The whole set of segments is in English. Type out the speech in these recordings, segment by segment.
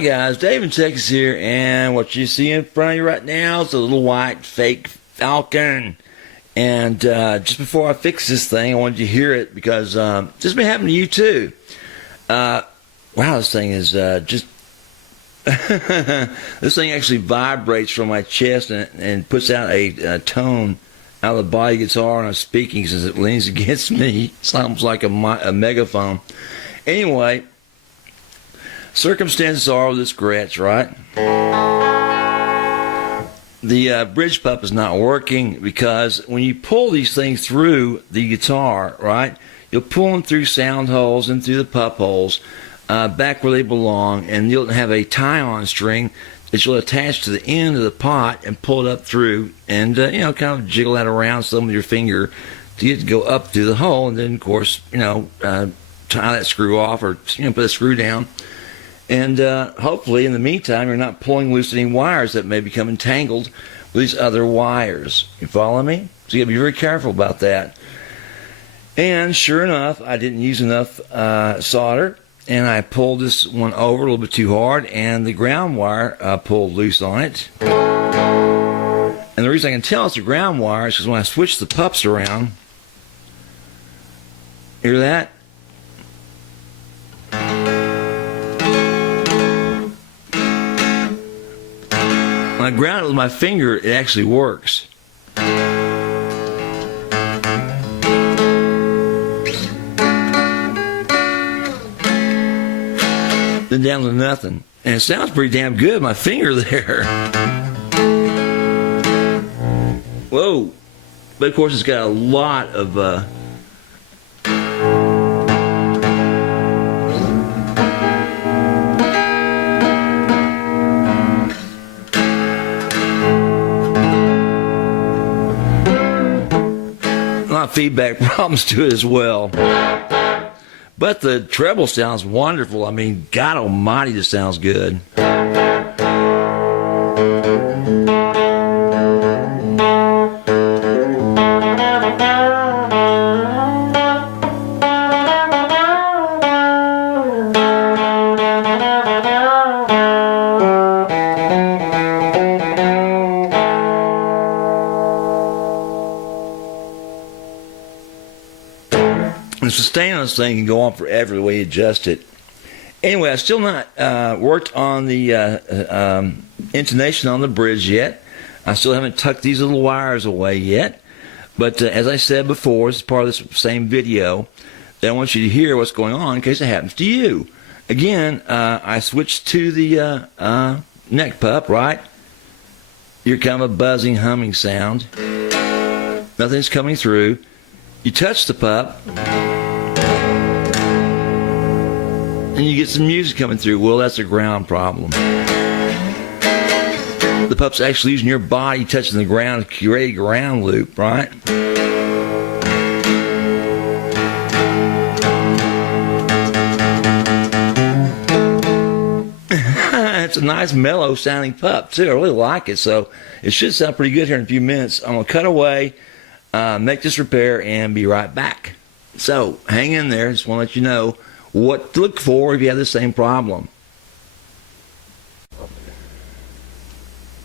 Hi guys, Dave in Texas here, and what you see in front of you right now is a little white fake falcon. And just before I fix this thing, I wanted you to hear it because this may happen to you too. Wow, this thing is just this thing actually vibrates from my chest and puts out a tone out of the body guitar when I'm speaking, since it leans against me. It's almost like a megaphone. Anyway, circumstances are with this Gretsch, right? The bridge pup is not working because when you pull these things through the guitar, right, you'll pull them through sound holes and through the pup holes, back where they belong, and you'll have a tie-on string that you'll attach to the end of the pot and pull it up through, and kind of jiggle that around some with your finger to get it to go up through the hole, and then of course tie that screw off, or put a screw down. And hopefully, in the meantime, you're not pulling loose any wires that may become entangled with these other wires. You follow me? So you got to be very careful about that. And sure enough, I didn't use enough solder, and I pulled this one over a little bit too hard, and the ground wire pulled loose on it. And the reason I can tell it's a ground wire is because when I switch the pups around, hear that? When I ground it with my finger, it actually works. Then down to nothing. And it sounds pretty damn good, my finger there. Whoa. But of course it's got a lot of feedback problems to it as well. But the treble sounds wonderful. I mean, God almighty, this sounds good. The sustain on this thing can go on forever the way you adjust it. Anyway, I still not worked on the intonation on the bridge yet. I still haven't tucked these little wires away yet. But as I said before, this is part of this same video, that I want you to hear what's going on in case it happens to you. Again, I switched to the neck pup, right? You're kind of a buzzing, humming sound. Nothing's coming through. You touch the pup, and you get some music coming through. Well, that's a ground problem. The pup's actually using your body touching the ground to create a ground loop, right? It's a nice mellow sounding pup too. I really like it, so it should sound pretty good here in a few minutes. I'm going to cut away, make this repair, and be right back. So hang in there. Just want to let you know what to look for if you have the same problem.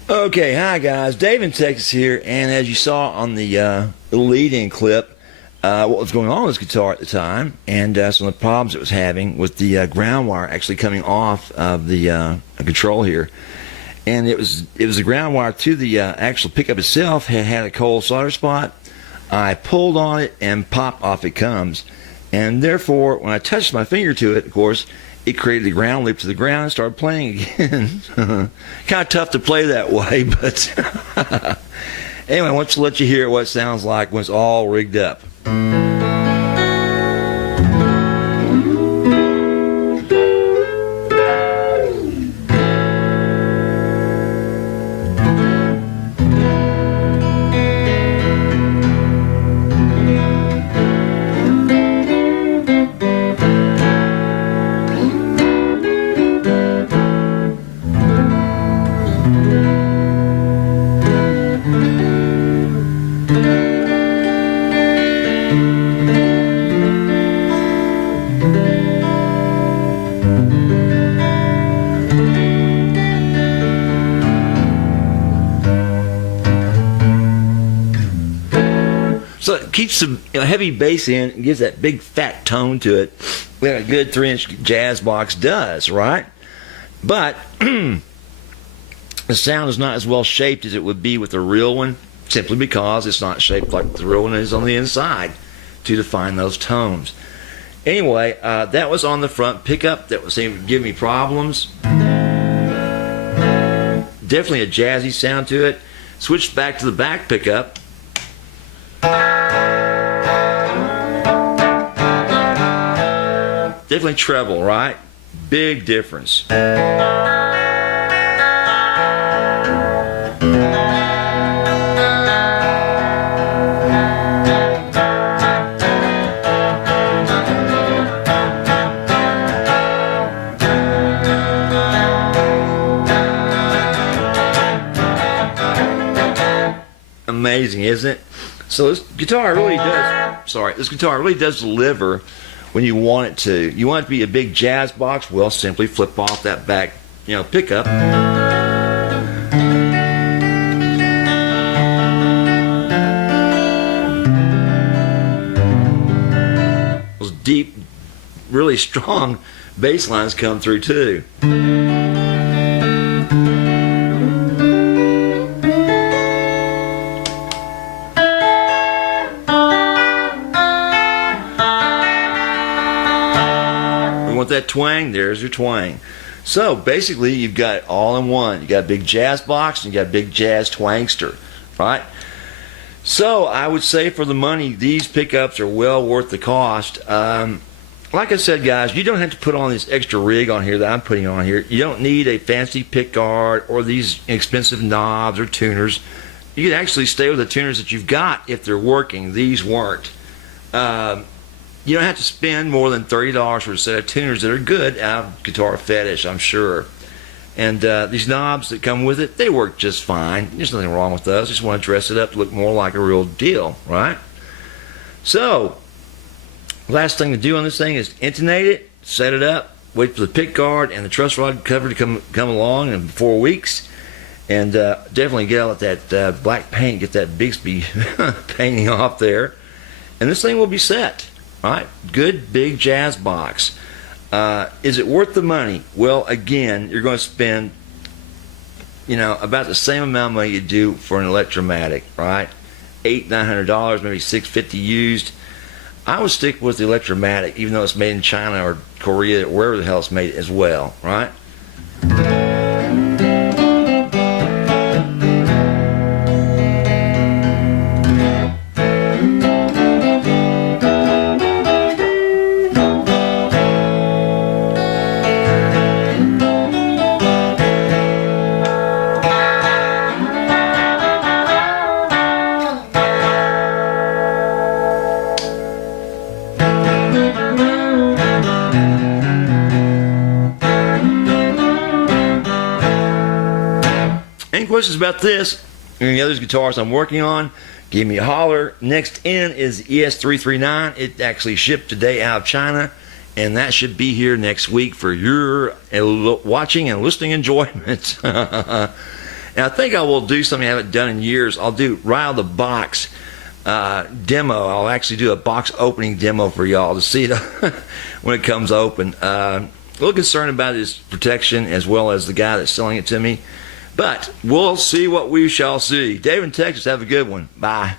Okay, hi guys, Dave in Texas here, and as you saw on the lead-in clip, what was going on with this guitar at the time, and some of the problems it was having with the ground wire actually coming off of the control here. And it was the ground wire to the actual pickup itself had a cold solder spot. I pulled on it and pop, off it comes. And therefore, when I touched my finger to it, of course, it created a ground loop to the ground and started playing again. Kind of tough to play that way, but anyway, I want to let you hear what it sounds like when it's all rigged up. So it keeps some heavy bass in and gives that big fat tone to it like a good 3-inch jazz box does, right? But the sound is not as well shaped as it would be with a real one, simply because it's not shaped like the real one is on the inside to define those tones. Anyway, that was on the front pickup that seemed to give me problems. Definitely a jazzy sound to it. Switched back to the back pickup. Definitely treble, right? Big difference. Amazing, isn't it? So this guitar really does deliver when you want it to. You want it to be a big jazz box, well, simply flip off that back, pickup. Those deep, really strong bass lines come through too. That twang, there's your twang. So basically you've got it all in one. You got a big jazz box and you got a big jazz twangster, right? So I would say for the money, these pickups are well worth the cost. Like I said, guys, you don't have to put on this extra rig on here that I'm putting on here. You don't need a fancy pickguard or these expensive knobs or tuners. You can actually stay with the tuners that you've got if they're working. These weren't. You don't have to spend more than $30 for a set of tuners that are good out of Guitar Fetish, I'm sure. And these knobs that come with it, they work just fine. There's nothing wrong with those. Just want to dress it up to look more like a real deal, right? So, last thing to do on this thing is intonate it, set it up, wait for the pickguard and the truss rod cover to come along in 4 weeks. And definitely get out that black paint, get that Bixby painting off there. And this thing will be set. Right, good big jazz box. Is it worth the money? Well, again, you're going to spend, about the same amount of money you do for an Electromatic, right? $800-900, maybe $650 used. I would stick with the Electromatic, even though it's made in China or Korea, or wherever the hell it's made as well, right? Any questions about this or any other guitars I'm working on, give me a holler. Next in is ES339. It actually shipped today out of China, and that should be here next week for your watching and listening enjoyment. And I think I will do something I haven't done in years. I'll do right out of the box demo. I'll actually do a box opening demo for y'all to see it when it comes open. A little concerned about its protection as well as the guy that's selling it to me. But we'll see what we shall see. Dave in Texas, have a good one. Bye.